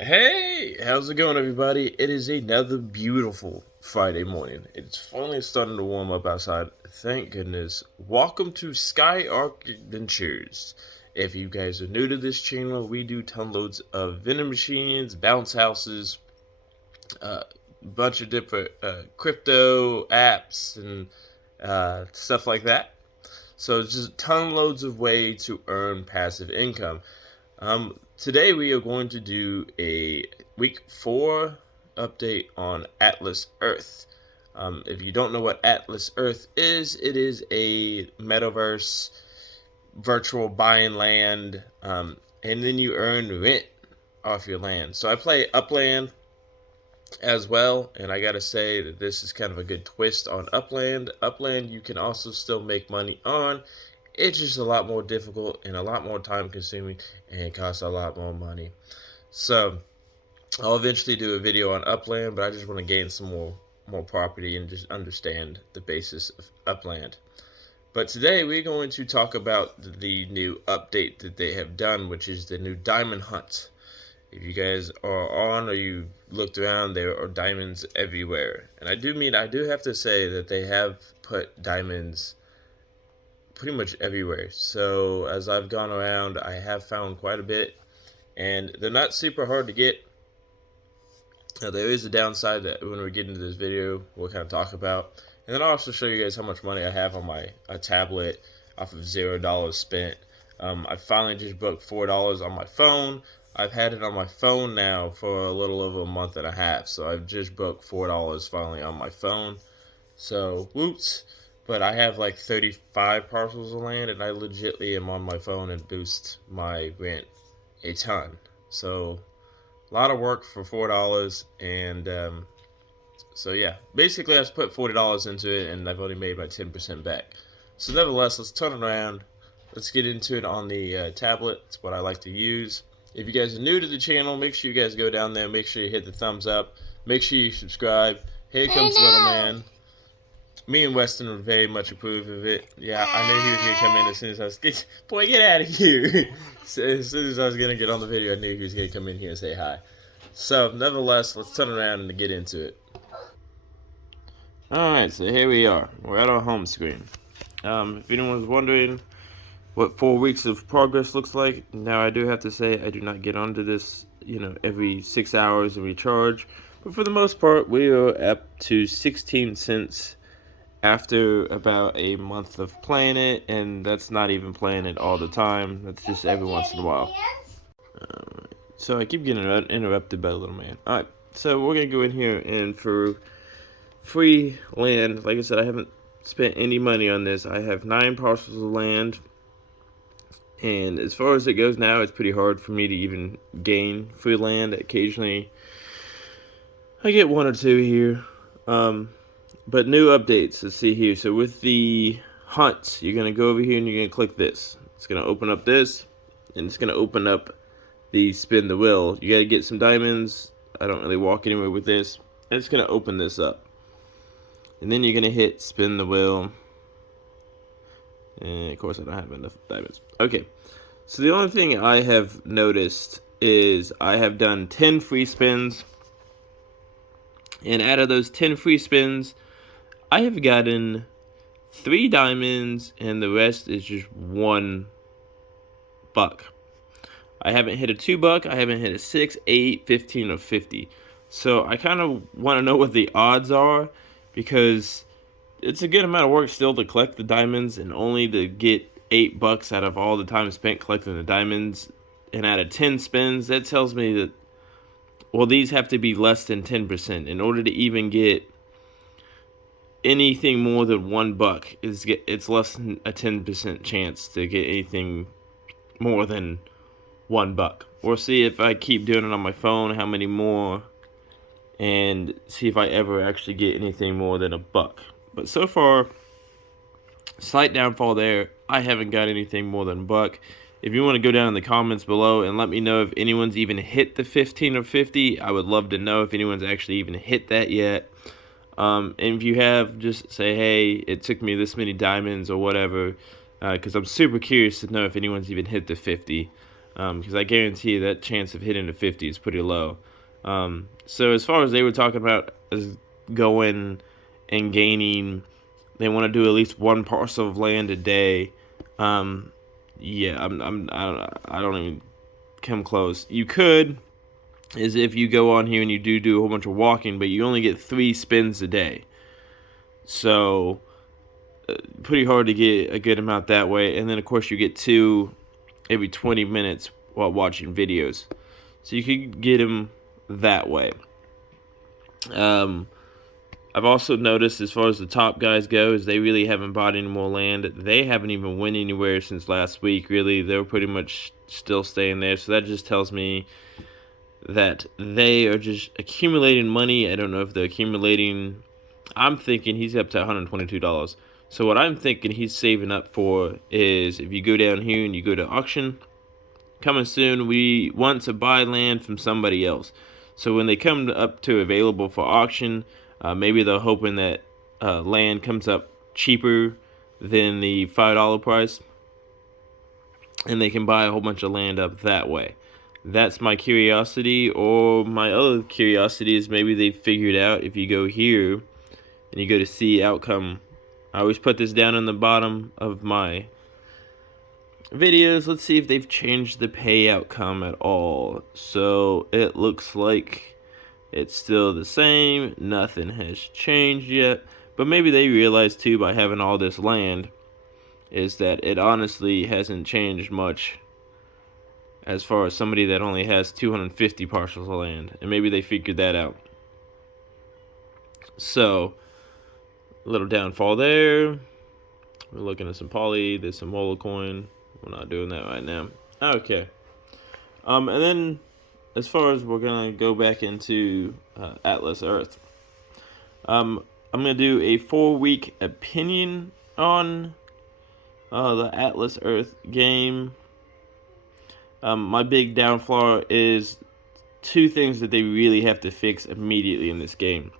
Hey, how's it going, everybody? It is another beautiful Friday morning. It's finally starting to warm up outside. Thank goodness. Welcome to Sky Arc Adventures. If you guys are new to this channel, we do ton loads of vending machines, bounce houses, a bunch of different crypto apps and stuff like that. So it's just ton loads of way to earn passive income. Today we are going to do a week 4 update on Atlas Earth. If you don't know what Atlas Earth is, it is a metaverse virtual buying land, and then you earn rent off your land. So I play Upland as well, and I gotta say that this is kind of a good twist on Upland. Upland you can also still make money on. It's just a lot more difficult and a lot more time consuming and costs a lot more money. So I'll eventually do a video on Upland, but I just want to gain some more property and just understand the basis of Upland. But today we're going to talk about the new update that they have done, which is the new diamond hunt. If you guys are on or you looked around, there are diamonds everywhere. And I do have to say that they have put diamonds pretty much everywhere. So as I've gone around, I have found quite a bit, and they're not super hard to get. Now, there is a downside that when we get into this video, we'll kind of talk about. And then I'll also show you guys how much money I have on my tablet off of $0 spent. I finally just booked $4 on my phone. I've had it on my phone now for a little over a month and a half. So I've just booked $4 finally on my phone. So, whoops. But I have like 35 parcels of land, and I legitly am on my phone and boost my rent a ton. So, a lot of work for $4, and so yeah, basically I've put $40 into it, and I've only made my 10% back. So nevertheless, let's turn it around. Let's get into it on the tablet. It's what I like to use. If you guys are new to the channel, make sure you guys go down there. Make sure you hit the thumbs up. Make sure you subscribe. Here comes Little Man. Me and Weston would very much approve of it. Yeah, I knew he was gonna come in as soon as I was. Boy, get out of here! So, as soon as I was gonna get on the video, I knew he was gonna come in here and say hi. So, nevertheless, let's turn around and get into it. Alright, so here we are. We're at our home screen. If anyone's wondering what 4 weeks of progress looks like, now I do have to say I do not get onto this, every 6 hours and recharge. But for the most part, we are up to 16 cents after about a month of playing it, and that's not even playing it all the time. That's just every once in a while. So I keep getting interrupted by Little Man. Alright, so we're going to go in here, and for free land, like I said, I haven't spent any money on this. I have 9 parcels of land, and as far as it goes now, it's pretty hard for me to even gain free land. Occasionally, I get 1 or 2 here. But new updates, let's see here. So with the hunt, you're going to go over here and you're going to click this. It's going to open up this, and it's going to open up the spin the wheel. You got to get some diamonds. I don't really walk anywhere with this. And it's going to open this up. And then you're going to hit spin the wheel. And of course I don't have enough diamonds. Okay, so the only thing I have noticed is I have done 10 free spins. And out of those 10 free spins, I have gotten 3 diamonds, and the rest is just $1. I haven't hit a $2. I haven't hit a 6, 8, 15, or 50. So I kind of want to know what the odds are, because it's a good amount of work still to collect the diamonds, and only to get $8 out of all the time spent collecting the diamonds. And out of 10 spins, that tells me that, well, these have to be less than 10%. In order to even get anything more than $1, it's less than a 10% chance to get anything more than $1. We'll see if I keep doing it on my phone, how many more, and see if I ever actually get anything more than $1. But so far, slight downfall there. I haven't got anything more than $1. If you want to go down in the comments below and let me know if anyone's even hit the 15 or 50, I would love to know if anyone's actually even hit that yet. And if you have, just say, hey, it took me this many diamonds or whatever, because I'm super curious to know if anyone's even hit the 50. because I guarantee you that chance of hitting the 50 is pretty low. So as far as they were talking about as going and gaining, they want to do at least one parcel of land a day. Yeah, I don't even come close. You could, is if you go on here and you do a whole bunch of walking, but you only get 3 spins a day. So pretty hard to get a good amount that way. And then of course you get 2 every 20 minutes while watching videos. So you could get them that way. I've also noticed as far as the top guys go is they really haven't bought any more land. They haven't even went anywhere since last week, really. They're pretty much still staying there. So that just tells me that they are just accumulating money. I don't know if they're accumulating. I'm thinking he's up to $122. So what I'm thinking he's saving up for is if you go down here and you go to auction, coming soon, we want to buy land from somebody else. So when they come up to available for auction, maybe they're hoping that land comes up cheaper than the $5 price, and they can buy a whole bunch of land up that way. That's my curiosity, or my other curiosity is maybe they figured out if you go here and you go to see outcome. I always put this down in the bottom of my videos. Let's see if they've changed the pay outcome at all. So it looks like it's still the same. Nothing has changed yet. But maybe they realized too, by having all this land, is that it honestly hasn't changed much as far as somebody that only has 250 parcels of land. And maybe they figured that out. So a little downfall there. We're looking at some poly. There's some Mola coin. We're not doing that right now. Okay. And then as far as we're going to go back into Atlas Earth, I'm going to do a 4-week opinion on the Atlas Earth game. My big downfall is 2 things that they really have to fix immediately in this game.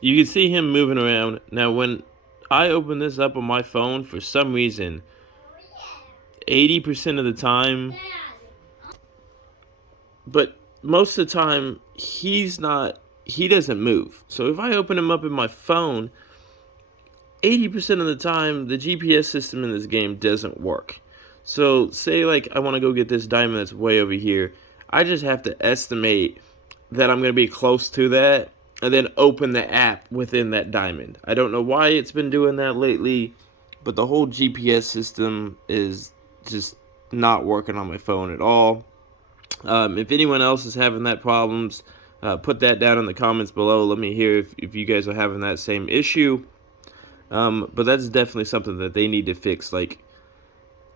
You can see him moving around. Now, when I open this up on my phone, for some reason, 80% of the time, but most of the time, he doesn't move. So if I open him up in my phone, 80% of the time, the GPS system in this game doesn't work. So say like I want to go get this diamond that's way over here. I just have to estimate that I'm going to be close to that and then open the app within that diamond. I don't know why it's been doing that lately, but the whole GPS system is just not working on my phone at all. If anyone else is having that problems, put that down in the comments below. Let me hear if you guys are having that same issue. But that's definitely something that they need to fix, like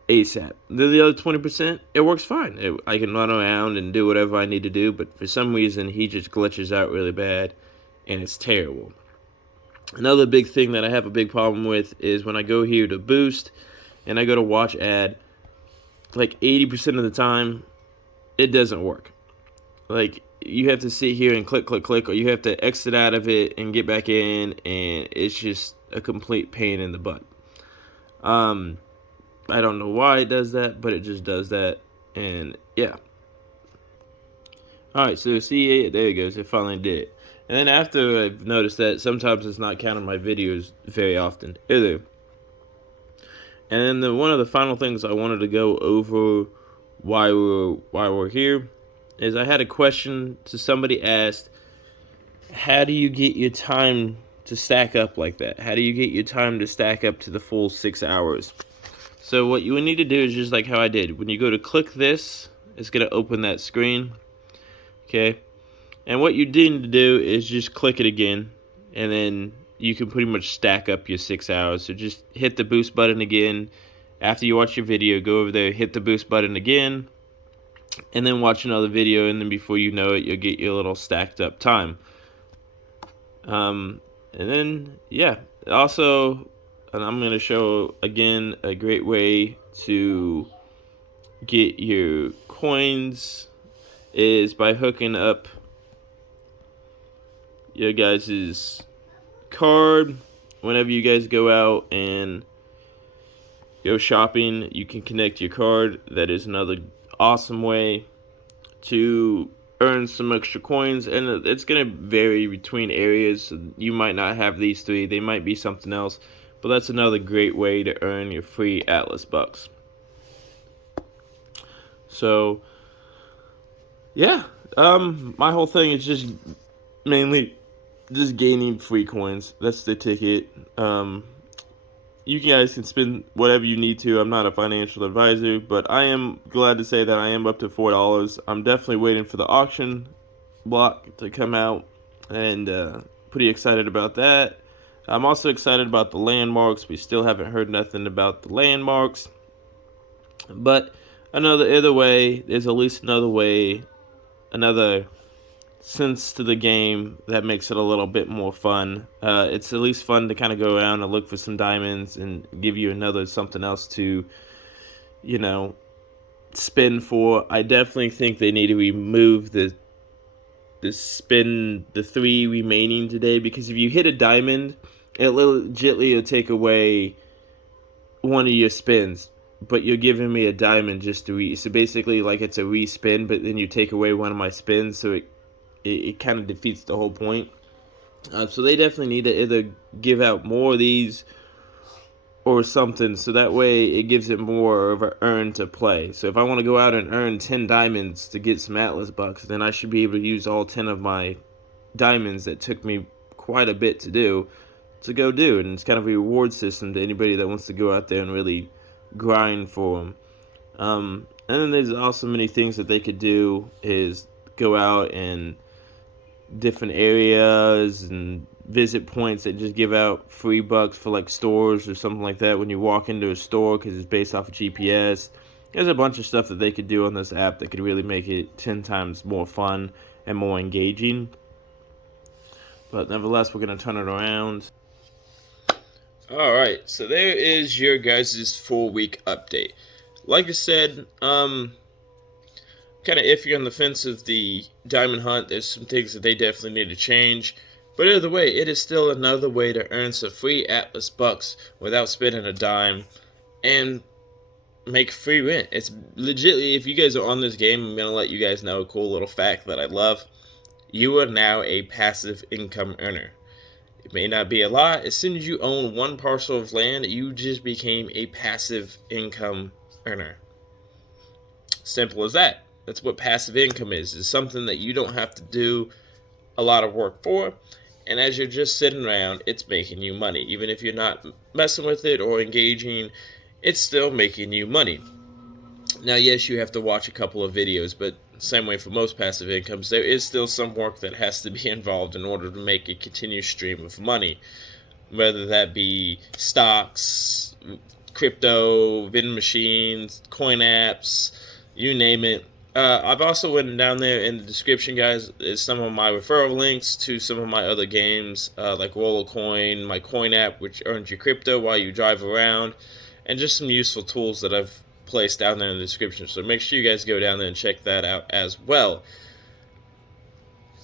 ASAP. The other 20%, it works fine. I can run around and do whatever I need to do, but for some reason, he just glitches out really bad, and it's terrible. Another big thing that I have a big problem with is when I go here to boost, and I go to watch ad, like 80% of the time, it doesn't work. Like, you have to sit here and click, or you have to exit out of it and get back in, and it's just a complete pain in the butt. I don't know why it does that, but it just does that, and yeah. Alright, so see, there it goes, it finally did it. And then after I've noticed that, sometimes it's not counting my videos very often either. And then one of the final things I wanted to go over why we're here is I had a question to somebody asked, how do you get your time to stack up like that? How do you get your time to stack up to the full 6 hours? So what you would need to do is just like how I did. When you go to click this, it's going to open that screen. Okay. And what you need to do is just click it again, and then you can pretty much stack up your 6 hours. So just hit the boost button again. After you watch your video, go over there, hit the boost button again, and then watch another video, and then before you know it, you'll get your little stacked up time. And then, yeah, also, and I'm going to show, again, a great way to get your coins is by hooking up your guys' card whenever you guys go out and go shopping. You can connect your card. That is another awesome way to earn some extra coins, and it's going to vary between areas. You might not have these three, they might be something else, but that's another great way to earn your free Atlas bucks. So yeah, my whole thing is just mainly just gaining free coins. That's the ticket. You guys can spend whatever you need to. I'm not a financial advisor, but I am glad to say that I am up to $4. I'm definitely waiting for the auction block to come out, and pretty excited about that. I'm also excited about the landmarks. We still haven't heard nothing about the landmarks, but either way, there's at least another way, another sense to the game that makes it a little bit more fun. It's at least fun to kind of go around and look for some diamonds and give you another something else to, spin for. I definitely think they need to remove the spin, the 3 remaining today, because if you hit a diamond, it legitly will take away one of your spins, but you're giving me a diamond just to so basically like it's a respin, but then you take away one of my spins, so it kind of defeats the whole point. So they definitely need to either give out more of these or something, so that way it gives it more of an earn to play. So if I want to go out and earn 10 diamonds to get some Atlas bucks, then I should be able to use all 10 of my diamonds that took me quite a bit to do to go do. And it's kind of a reward system to anybody that wants to go out there and really grind for them. And then there's also many things that they could do, is go out and different areas and visit points that just give out free bucks for like stores or something like that when you walk into a store, because it's based off of GPS. There's a bunch of stuff that they could do on this app that could really make it 10 times more fun and more engaging. But nevertheless, we're going to turn it around. Alright, so there is your guys' 4-week update. Like I said, kind of iffy on the fence of the diamond hunt. There's some things that they definitely need to change, but either way, it is still another way to earn some free Atlas bucks without spending a dime and make free rent. It's legitly, if you guys are on this game, I'm gonna let you guys know a cool little fact that I love. You are now a passive income earner. It may not be a lot. As soon as you own one parcel of land, you just became a passive income earner. Simple as that. That's what passive income is. It's something that you don't have to do a lot of work for, and as you're just sitting around, it's making you money. Even if you're not messing with it or engaging, it's still making you money. Now, yes, you have to watch a couple of videos, but same way for most passive incomes, there is still some work that has to be involved in order to make a continuous stream of money, whether that be stocks, crypto, vending machines, coin apps, you name it. I've also went down there in the description, guys, is some of my referral links to some of my other games, like Roller Coin, my coin app, which earns you crypto while you drive around, and just some useful tools that I've placed down there in the description. So make sure you guys go down there and check that out as well.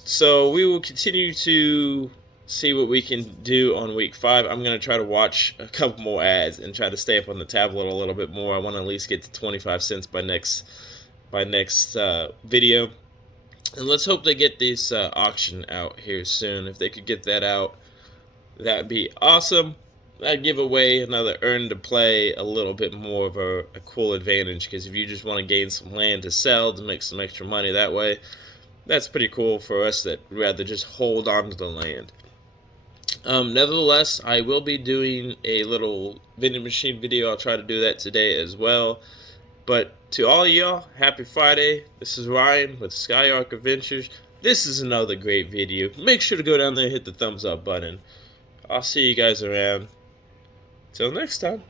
So we will continue to see what we can do on week 5. I'm going to try to watch a couple more ads and try to stay up on the tablet a little bit more. I want to at least get to 25 cents by next video. And let's hope they get this auction out here soon. If they could get that out, that'd be awesome. That'd give away another earn to play a little bit more of a cool advantage, because if you just want to gain some land to sell to make some extra money that way, that's pretty cool for us that rather just hold on to the land. Nevertheless, I will be doing a little vending machine video. I'll try to do that today as well. But to all of y'all, happy Friday. This is Ryan with XYO Adventures. This is another great video. Make sure to go down there and hit the thumbs up button. I'll see you guys around. Till next time.